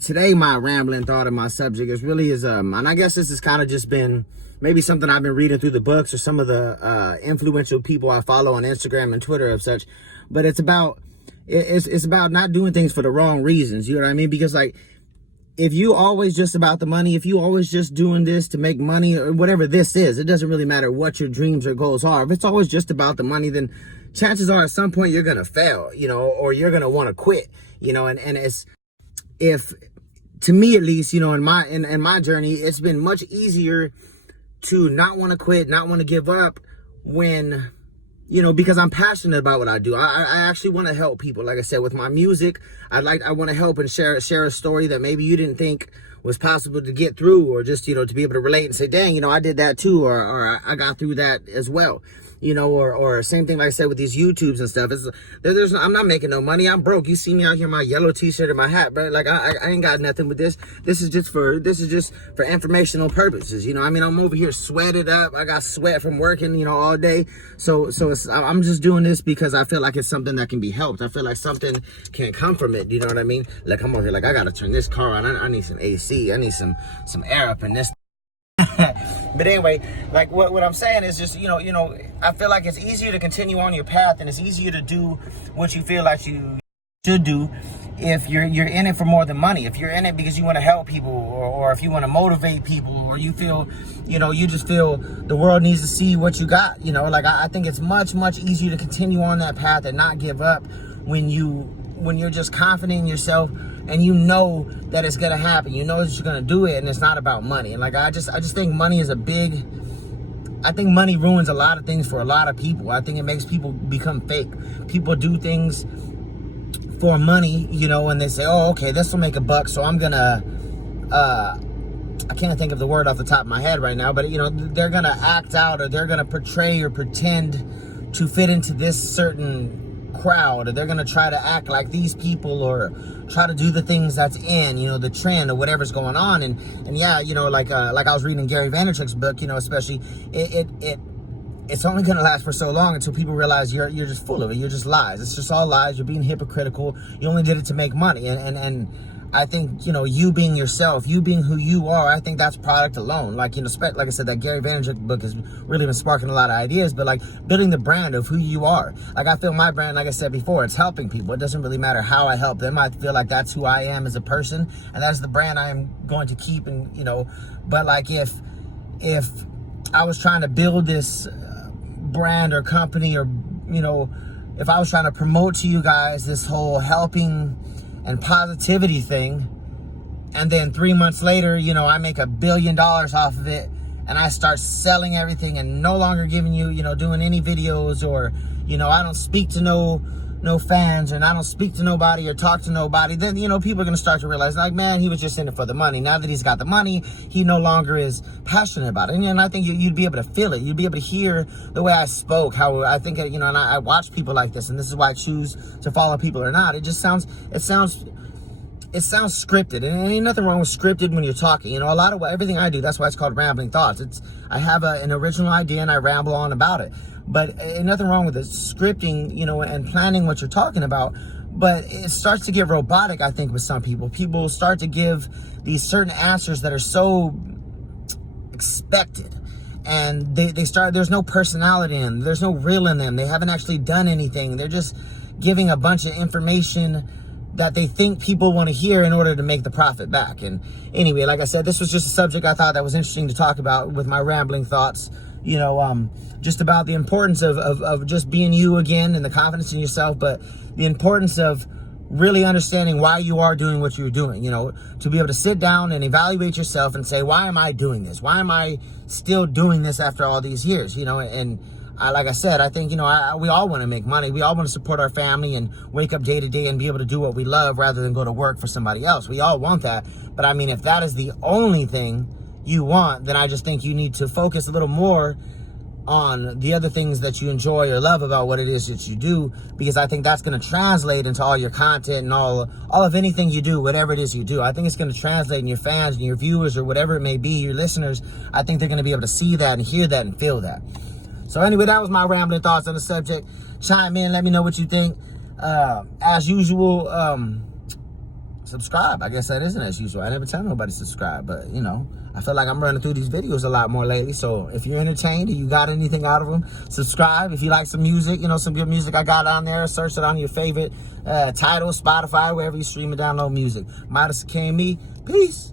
today my rambling thought of my subject is and I guess this has kind of just been maybe something I've been reading through the books or some of the influential people I follow on Instagram and Twitter of such, but it's about not doing things for the wrong reasons. You know what I mean? Because like, if you always just about the money, if you always just doing this to make money or whatever this is, it doesn't really matter what your dreams or goals are. If it's always just about the money, then chances are at some point you're going to fail, or you're going to want to quit, and it's, if, to me at least, in my journey, it's been much easier to not want to quit, not want to give up when, because I'm passionate about what I do. I actually want to help people. Like I said, with my music, I want to help and share a story that maybe you didn't think was possible to get through, or just, to be able to relate and say, dang, I did that too, or I got through that as well. Or same thing, like I said, with these YouTubes and stuff. I'm not making no money. I'm broke. You see me out here, my yellow t-shirt and my hat, bro. Like, I ain't got nothing with this. This is just for informational purposes. I'm over here sweated up. I got sweat from working, all day. So I'm just doing this because I feel like it's something that can be helped. I feel like something can come from it. You know what I mean? Like, I'm over here, like, I got to turn this car on. I need some AC. I need some air up in this. But anyway, like what I'm saying is just, I feel like it's easier to continue on your path, and it's easier to do what you feel like you should do if you're in it for more than money. If you're in it because you want to help people, or if you want to motivate people, or you feel, you just feel the world needs to see what you got, like I think it's much, much easier to continue on that path and not give up when you're just confident in yourself and that it's gonna happen. That you're gonna do it, and it's not about money. And like, I just think money is I think money ruins a lot of things for a lot of people. I think it makes people become fake. People do things for money, and they say, oh, okay, this will make a buck, so I'm gonna I can't think of the word off the top of my head right now, but they're gonna act out, or they're gonna portray or pretend to fit into this certain crowd, or they're gonna try to act like these people, or try to do the things that's in, the trend or whatever's going on. And yeah, like I was reading Gary Vaynerchuk's book, especially it's only gonna last for so long until people realize you're just full of it. You're just lies. It's just all lies. You're being hypocritical. You only did it to make money. And I think, you being yourself, you being who you are, I think that's product alone. Like, like I said, that Gary Vaynerchuk book has really been sparking a lot of ideas, but like building the brand of who you are. Like, I feel my brand, like I said before, it's helping people. It doesn't really matter how I help them. I feel like that's who I am as a person, and that's the brand I am going to keep. And, but like, if I was trying to build this brand or company, or, if I was trying to promote to you guys this whole helping and positivity thing, and then 3 months later, I make $1 billion off of it, and I start selling everything and no longer giving you, doing any videos, or, I don't speak to no fans, and I don't speak to nobody or talk to nobody, then, people are going to start to realize, like, man, he was just in it for the money. Now that he's got the money, he no longer is passionate about it. And I think you'd be able to feel it. You'd be able to hear the way I spoke, how I think, and I watch people like this, and this is why I choose to follow people or not. It sounds scripted, and ain't nothing wrong with scripted when you're talking. A lot of everything I do, that's why it's called rambling thoughts. I have an original idea and I ramble on about it. But ain't nothing wrong with the scripting, and planning what you're talking about. But it starts to get robotic, I think, with some people. People start to give these certain answers that are so expected. And there's no personality in them. There's no real in them. They haven't actually done anything. They're just giving a bunch of information that they think people want to hear in order to make the profit back. And anyway, like I said, this was just a subject I thought that was interesting to talk about with my rambling thoughts. Just about the importance of just being you again, and the confidence in yourself, but the importance of really understanding why you are doing what you're doing, to be able to sit down and evaluate yourself and say, why am I doing this? Why am I still doing this after all these years? And like I said, I think, we all want to make money. We all want to support our family and wake up day to day and be able to do what we love rather than go to work for somebody else. We all want that. But I mean, if that is the only thing you want, then I just think you need to focus a little more on the other things that you enjoy or love about what it is that you do, because I think that's going to translate into all your content and all of anything you do, whatever it is you do. I think it's going to translate in your fans and your viewers, or whatever it may be, your listeners. I think they're going to be able to see that and hear that and feel that. So anyway, that was my rambling thoughts on the subject. Chime in, let me know what you think. As usual, subscribe. I guess that isn't as usual. I never tell nobody to subscribe, but you know, I feel like I'm running through these videos a lot more lately. So if you're entertained and you got anything out of them, subscribe. If you like some music, you know, some good music I got on there, search it on your favorite title, Spotify, wherever you stream and download music. Mydasofkme, peace.